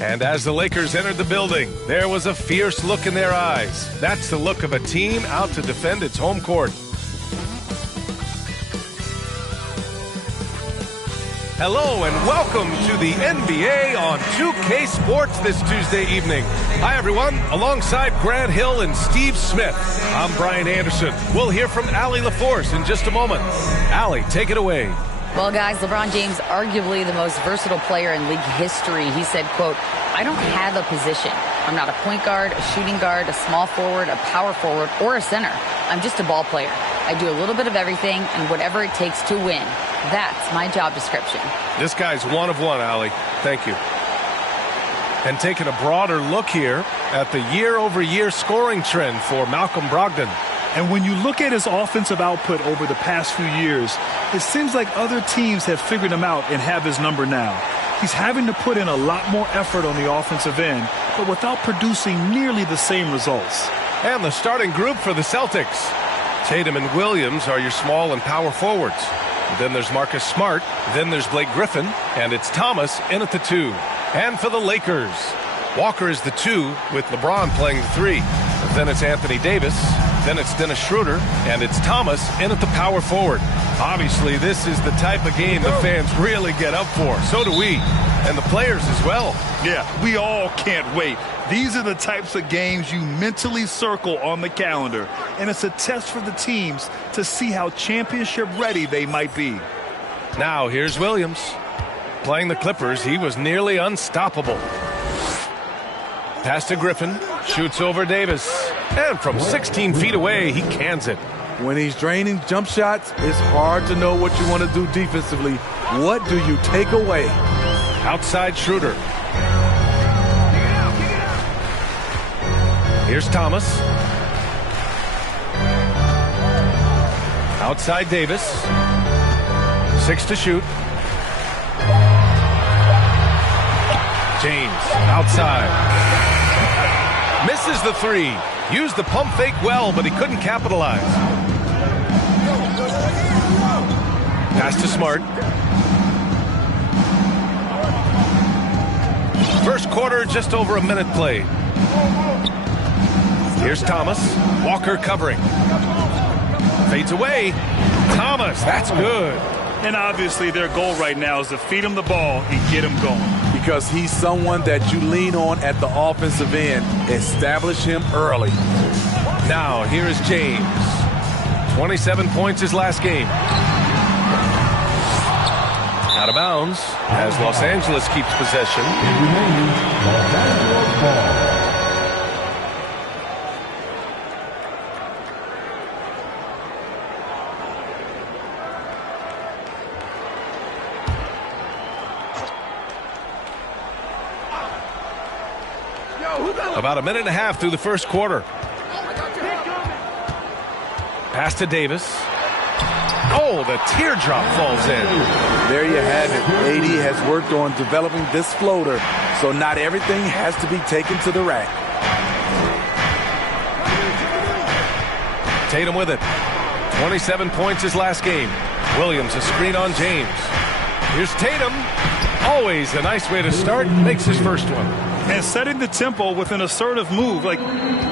And as the Lakers entered the building, there was a fierce look in their eyes. That's the look of a team out to defend its home court. Hello and welcome to the NBA on 2K Sports this Tuesday evening. Hi everyone, alongside Grant Hill and Steve Smith, I'm Brian Anderson. We'll hear from Allie LaForce in just a moment. Allie, take it away. Well, guys, LeBron James, arguably the most versatile player in league history. He said, quote, "I don't have a position. I'm not a point guard, a shooting guard, a small forward, a power forward, or a center. I'm just a ball player. I do a little bit of everything and whatever it takes to win. That's my job description." This guy's one of one, Allie. Thank you. And taking a broader look here at the year-over-year scoring trend for Malcolm Brogdon. And when you look at his offensive output over the past few years, it seems like other teams have figured him out and have his number now. He's having to put in a lot more effort on the offensive end, but without producing nearly the same results. And the starting group for the Celtics. Tatum and Williams are your small and power forwards. Then there's Marcus Smart. Then there's Blake Griffin. And it's Thomas in at the 2. And for the Lakers, Walker is the 2 with LeBron playing the 3. Then it's Anthony Davis. Then it's Dennis Schroeder. And it's Thomas in at the power forward. Obviously, this is the type of game the fans really get up for. So do we. And the players as well. Yeah, we all can't wait. These are the types of games you mentally circle on the calendar. And it's a test for the teams to see how championship ready they might be. Now, here's Williams. Playing the Clippers, he was nearly unstoppable. Pass to Griffin. Shoots over Davis. And from 16 feet away, he cans it. When he's draining jump shots, it's hard to know what you want to do defensively. What do you take away? Outside Schroeder. Here's Thomas. Outside Davis. 6 to shoot. James outside. Misses the 3. Used the pump fake well, but he couldn't capitalize. Pass to Smart. First quarter, just over a minute played. Here's Thomas. Walker covering. Fades away. Thomas, that's good. And obviously their goal right now is to feed him the ball and get him going. Because he's someone that you lean on at the offensive end. Establish him early. Now, here is James. 27 points his last game. Out of bounds as Los Angeles keeps possession. About a minute and a half through the first quarter. Pass to Davis. Oh, the teardrop falls in. There you have it. AD has worked on developing this floater, so not everything has to be taken to the rack. Tatum with it. 27 points his last game. Williams a screen on James. Here's Tatum. Always a nice way to start. Makes his first one. And setting the tempo with an assertive move. Like,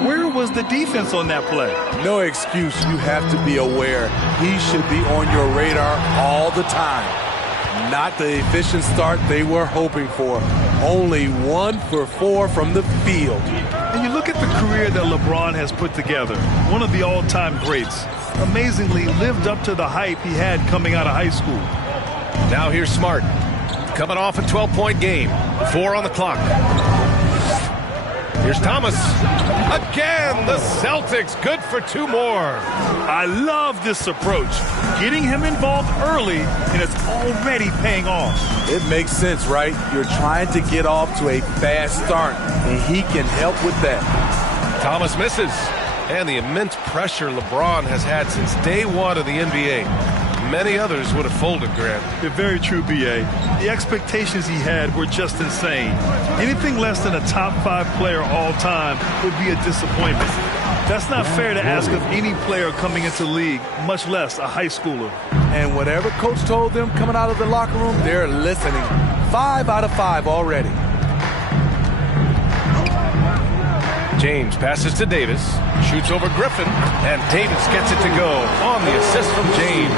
where was the defense on that play? No excuse. You have to be aware. He should be on your radar all the time. Not the efficient start they were hoping for. Only 1 for 4 from the field. And you look at the career that LeBron has put together. One of the all-time greats. Amazingly lived up to the hype he had coming out of high school. Now here's Smart. Coming off a 12-point game. 4 on the clock. Here's Thomas. Again, the Celtics good for 2 more. I love this approach. Getting him involved early, and it's already paying off. It makes sense, right? You're trying to get off to a fast start, and he can help with that. Thomas misses. And the immense pressure LeBron has had since day 1 of the NBA. Many others would have folded, Grant. They're very true, B.A. The expectations he had were just insane. Anything less than a top 5 player all time would be a disappointment. That's not fair to ask of any player coming into the league, much less a high schooler. And whatever coach told them coming out of the locker room, they're listening. 5 out of 5 already. James passes to Davis, shoots over Griffin, and Davis gets it to go on the assist from James.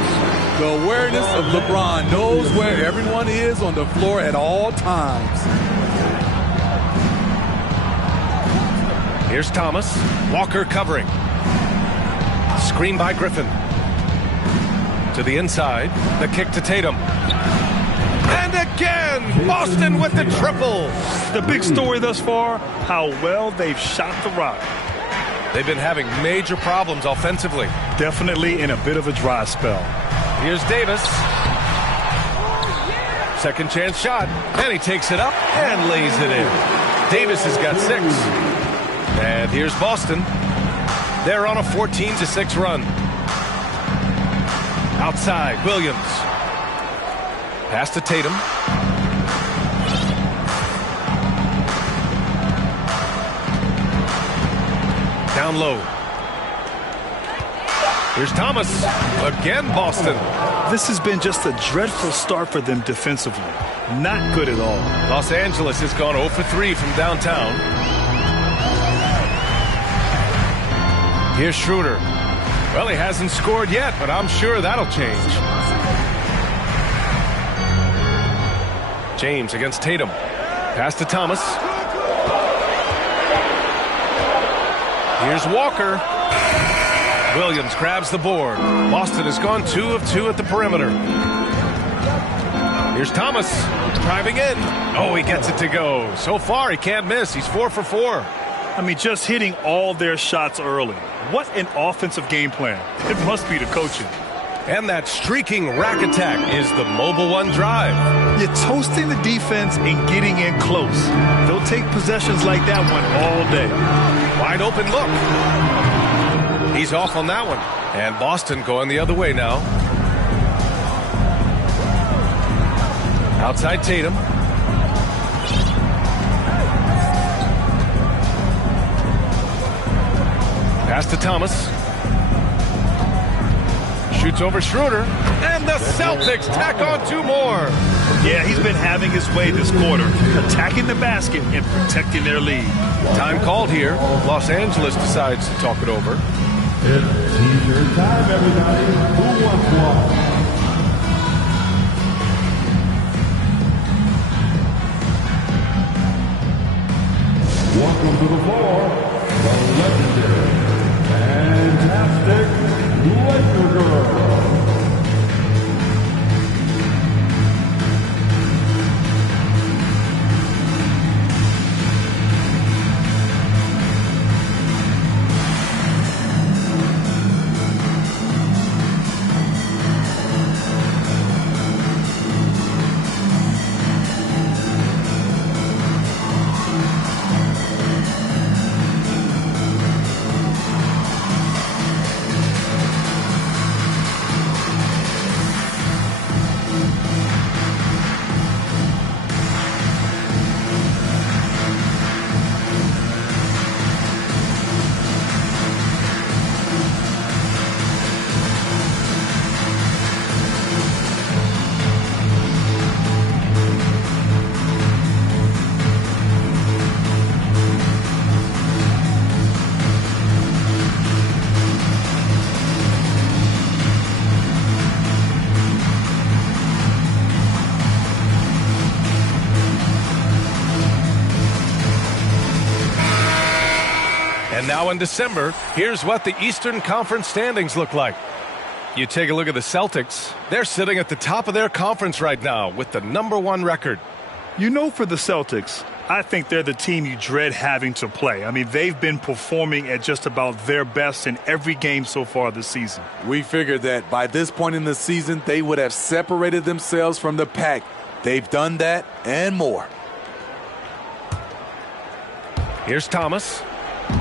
The awareness of LeBron knows where everyone is on the floor at all times. Here's Thomas. Walker covering. Screen by Griffin. To the inside. The kick to Tatum. And again, Boston with the triple. The big story thus far, how well they've shot the rock. They've been having major problems offensively. Definitely in a bit of a dry spell. Here's Davis. Second chance shot. And he takes it up and lays it in. Davis has got 6. And here's Boston. They're on a 14-6 run. Outside, Williams. Pass to Tatum. Down low. Here's Thomas. Again, Boston. This has been just a dreadful start for them defensively. Not good at all. Los Angeles has gone 0 for 3 from downtown. Here's Schroeder. Well, he hasn't scored yet, but I'm sure that'll change. James against Tatum. Pass to Thomas. Here's Walker. Williams grabs the board. Boston has gone 2 of 2 at the perimeter. Here's Thomas driving in. Oh, he gets it to go. So far, he can't miss. He's 4 for 4. I mean, just hitting all their shots early. What an offensive game plan. It must be the coaching. And that streaking rack attack is the Mobile One drive. You're toasting the defense and getting in close. They'll take possessions like that one all day. Wide open look. He's off on that one. And Boston going the other way now. Outside Tatum. Pass to Thomas. Shoots over Schroeder. And the Celtics tack on 2 more. Yeah, he's been having his way this quarter, attacking the basket and protecting their lead. Time called here. Los Angeles decides to talk it over. It's teacher time, everybody. Who wants one? Welcome to the floor, the legendary, fantastic Laker Girl. And now in December, here's what the Eastern Conference standings look like. You take a look at the Celtics. They're sitting at the top of their conference right now with the #1 record. You know, for the Celtics, I think they're the team you dread having to play. I mean, they've been performing at just about their best in every game so far this season. We figured that by this point in the season, they would have separated themselves from the pack. They've done that and more. Here's Thomas.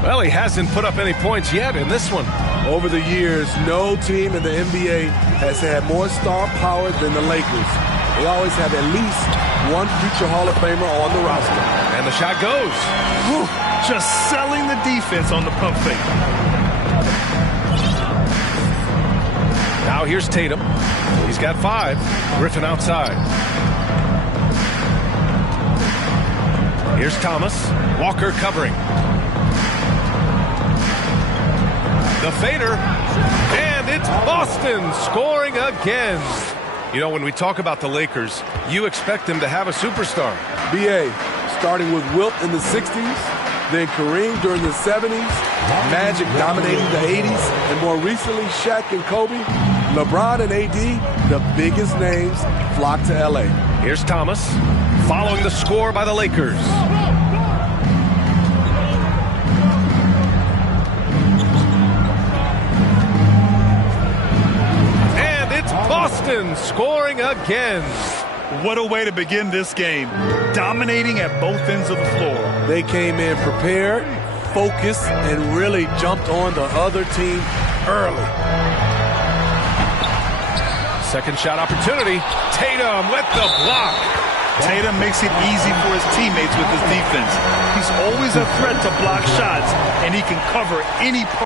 Well, he hasn't put up any points yet in this one. Over the years, no team in the NBA has had more star power than the Lakers. They always have at least one future Hall of Famer on the roster. And the shot goes. Whew, just selling the defense on the pump fake. Now here's Tatum. He's got 5. Griffin outside. Here's Thomas. Walker covering. The fader. And it's Boston scoring again. You know, when we talk about the Lakers, you expect them to have a superstar. B.A. starting with Wilt in the 60s, then Kareem during the 70s, Magic dominating the 80s, and more recently Shaq and Kobe. LeBron and AD, the biggest names, flock to L.A. Here's Thomas, following the score by the Lakers. And it's Boston scoring again. What a way to begin this game. Dominating at both ends of the floor. They came in prepared, focused, and really jumped on the other team early. Second shot opportunity. Tatum with the block. Tatum makes it easy for his teammates with his defense. He's always a threat to block shots, and he can cover any part.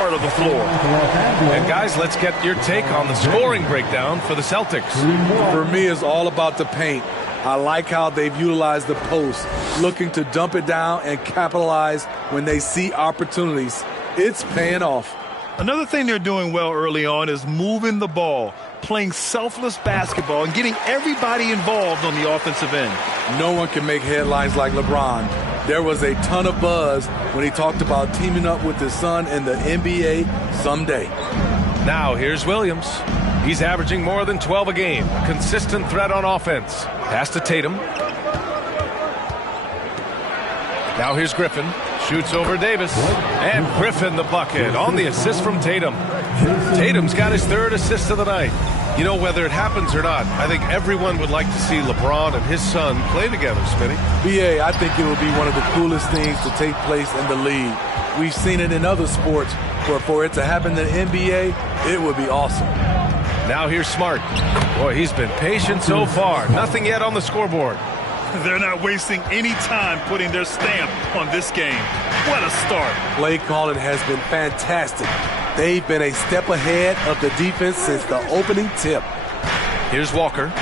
Of the floor. And guys, let's get your take on the scoring breakdown for the Celtics. For me, it's all about the paint. I like how they've utilized the post, looking to dump it down and capitalize when they see opportunities. It's paying off. Another thing they're doing well early on is moving the ball, playing selfless basketball, and getting everybody involved on the offensive end. No one can make headlines like LeBron. There was a ton of buzz when he talked about teaming up with his son in the NBA someday. Now here's Williams. He's averaging more than 12 a game. A consistent threat on offense. Pass to Tatum. Now here's Griffin. Shoots over Davis. And Griffin the bucket on the assist from Tatum. Tatum's got his third assist of the night. You know, whether it happens or not, I think everyone would like to see LeBron and his son play together, Smitty. B.A., I think it will be one of the coolest things to take place in the league. We've seen it in other sports, but for it to happen in the NBA, it would be awesome. Now here's Smart. Boy, he's been patient so far. Nothing yet on the scoreboard. They're not wasting any time putting their stamp on this game. What a start. Play calling has been fantastic. They've been a step ahead of the defense since the opening tip. Here's Walker.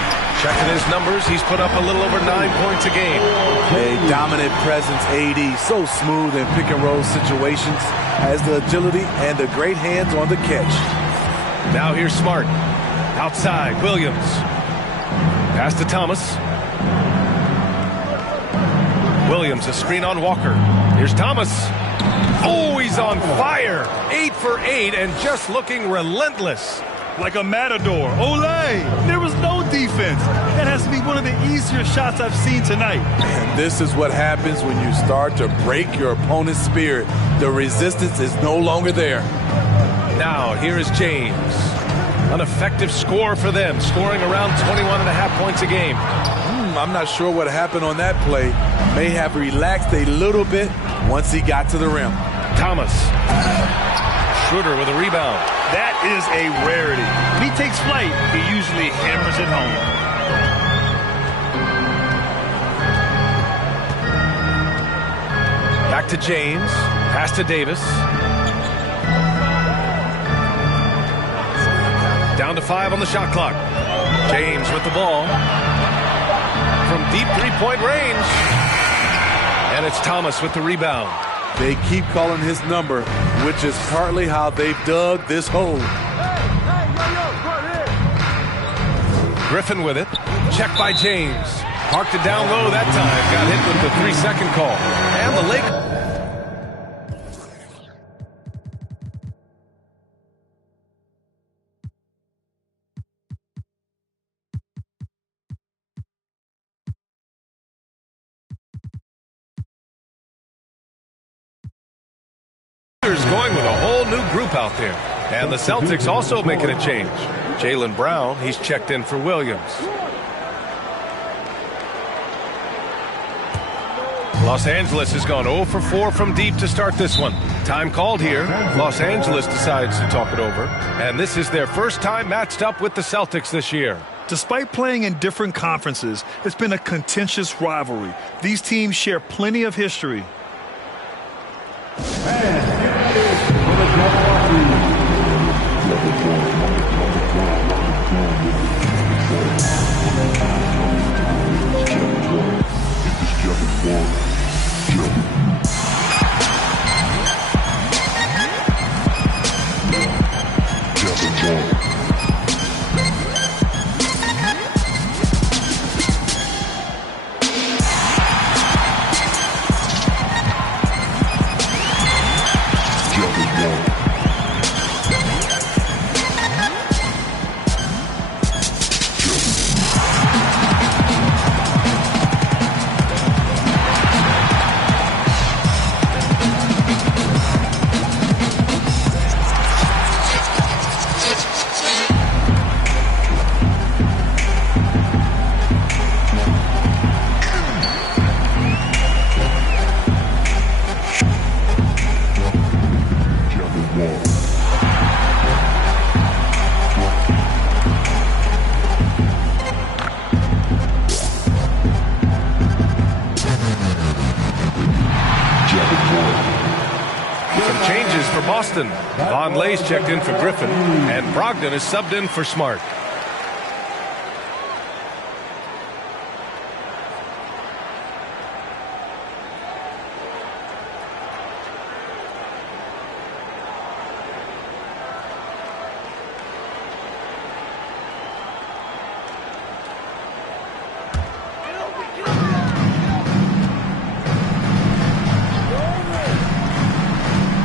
Checking his numbers. He's put up a little over 9 points a game. A dominant presence, AD. So smooth in pick and roll situations. Has the agility and the great hands on the catch. Now here's Smart. Outside, Williams. Pass to Thomas. Williams, a screen on Walker. Here's Thomas. Oh, he's on fire. 8 for 8 and just looking relentless. Like a matador. Olay! There was no defense. That has to be one of the easier shots I've seen tonight. And this is what happens when you start to break your opponent's spirit. The resistance is no longer there. Now, here is James. An effective score for them, scoring around 21.5 points a game. I'm not sure what happened on that play. May have relaxed a little bit once he got to the rim. Thomas. Schroeder with a rebound. That is a rarity. When he takes flight, he usually hammers it home. Back to James. Pass to Davis. Down to 5 on the shot clock. James with the ball. From deep three-point range. And it's Thomas with the rebound. They keep calling his number, which is partly how they've dug this hole. Griffin with it. Check by James. Parked it down low that time. Got hit with the 3-second call. And the Lakers. Going with a whole new group out there. And the Celtics also making a change. Jaylen Brown, he's checked in for Williams. Los Angeles has gone 0 for 4 from deep to start this one. Time called here. Los Angeles decides to talk it over. And this is their first time matched up with the Celtics this year. Despite playing in different conferences, it's been a contentious rivalry. These teams share plenty of history. Some changes for Boston. Von Lay's checked in for Griffin, and Brogdon is subbed in for Smart.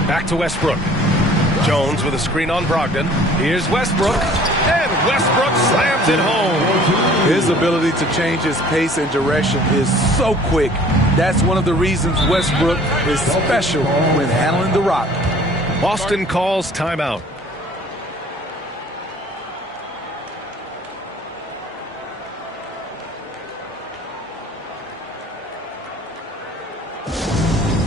Back to Westbrook. Jones with a screen on Brogdon. Here's Westbrook, and Westbrook slams it home. His ability to change his pace and direction is so quick. That's one of the reasons Westbrook is special when handling the rock. Boston calls timeout.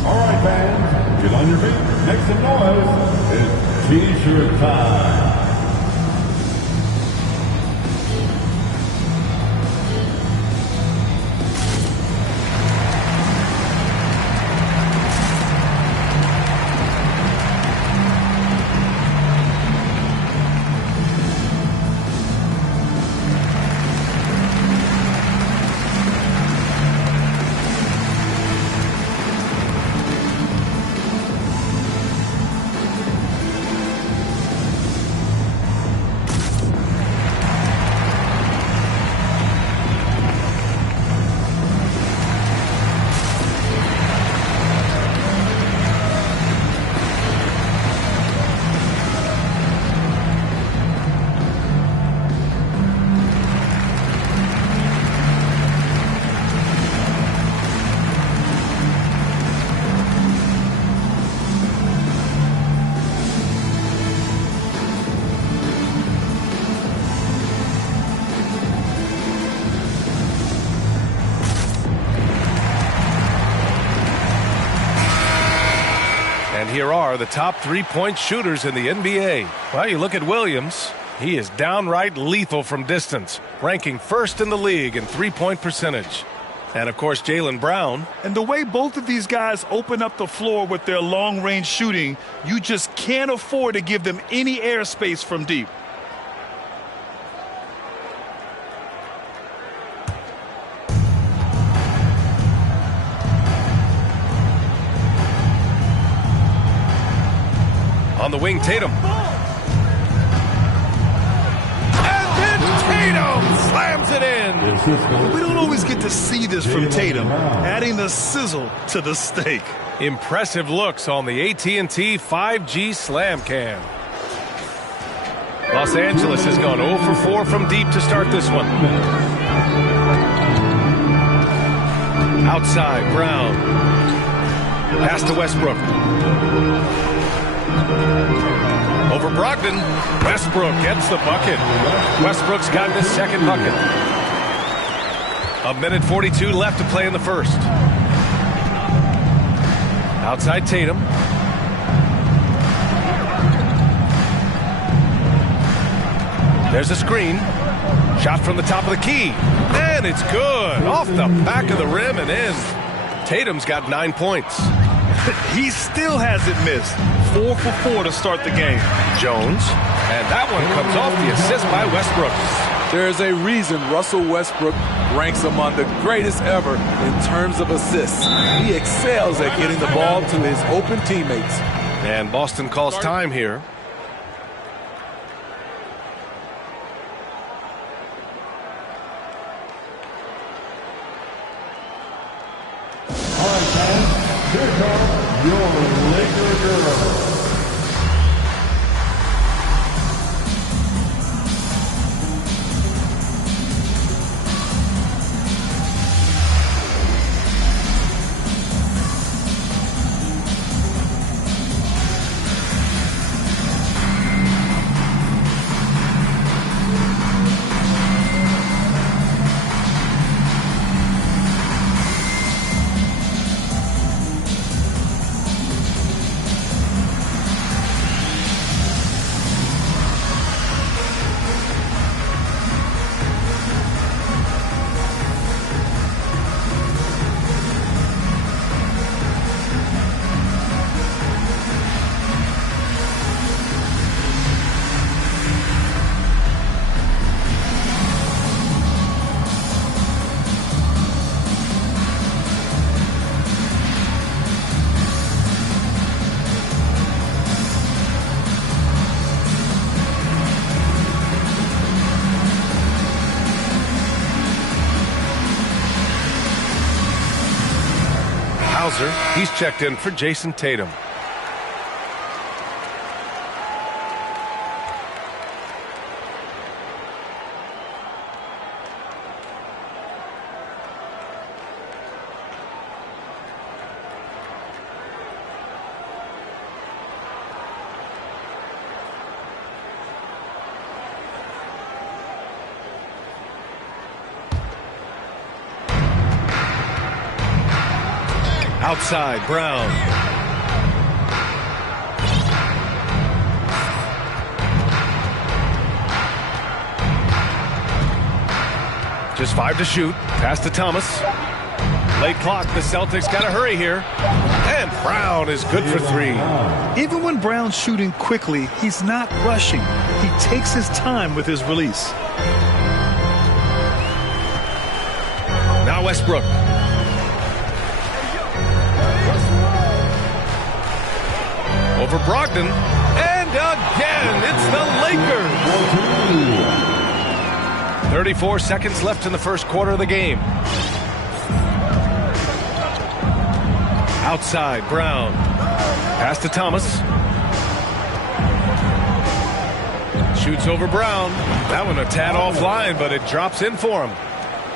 All right, fans, get on your feet. Make some noise. It's T-shirt time. And here are the top three-point shooters in the NBA. Well, you look at Williams. He is downright lethal from distance, ranking first in the league in three-point percentage. And, of course, Jaylen Brown. And the way both of these guys open up the floor with their long-range shooting, you just can't afford to give them any airspace from deep. On the wing, Tatum. And then Tatum slams it in. We don't always get to see this from Tatum, adding the sizzle to the steak. Impressive looks on the AT&T 5G Slam Cam. Los Angeles has gone 0 for 4 from deep to start this one. Outside, Brown. Pass to Westbrook. Over Brogdon. Westbrook gets the bucket. Westbrook's gotten his second bucket. 1:42 left to play in the first. Outside Tatum. There's a screen. Shot from the top of the key. And it's good. Off the back of the rim and in. Tatum's got 9 points. He still hasn't missed. 4 for 4 to start the game. Jones. And that one comes off the assist by Westbrook. There's a reason Russell Westbrook ranks among the greatest ever in terms of assists. He excels at getting the ball to his open teammates. And Boston calls time here. All right, fans, here come your Laker girls. He's checked in for Jason Tatum. Outside, Brown. Just 5 to shoot. Pass to Thomas. Late clock. The Celtics got to hurry here. And Brown is good for 3. Even when Brown's shooting quickly, he's not rushing. He takes his time with his release. Now Westbrook. Over Brogdon, and again, it's the Lakers. 34 seconds left in the first quarter of the game. Outside, Brown. Pass to Thomas. Shoots over Brown. That one a tad offline, but it drops in for him.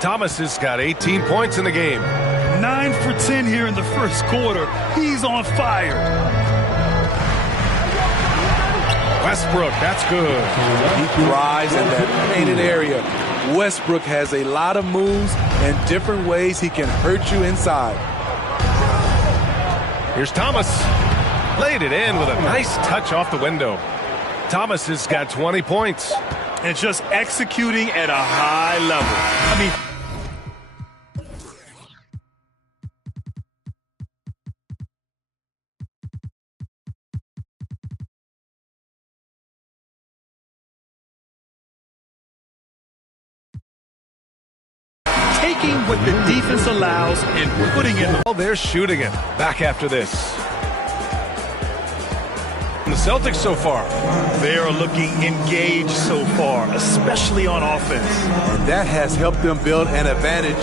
Thomas has got 18 points in the game. 9 for 10 here in the first quarter. He's on fire. Westbrook, that's good. He thrives in that painted area. Westbrook has a lot of moves and different ways he can hurt you inside. Here's Thomas. Laid it in with a nice touch off the window. Thomas has got 20 points. And just executing at a high level. Taking what the defense allows and putting it. Well, they're shooting it. Back after this. The Celtics so far. They are looking engaged so far, especially on offense. And that has helped them build an advantage.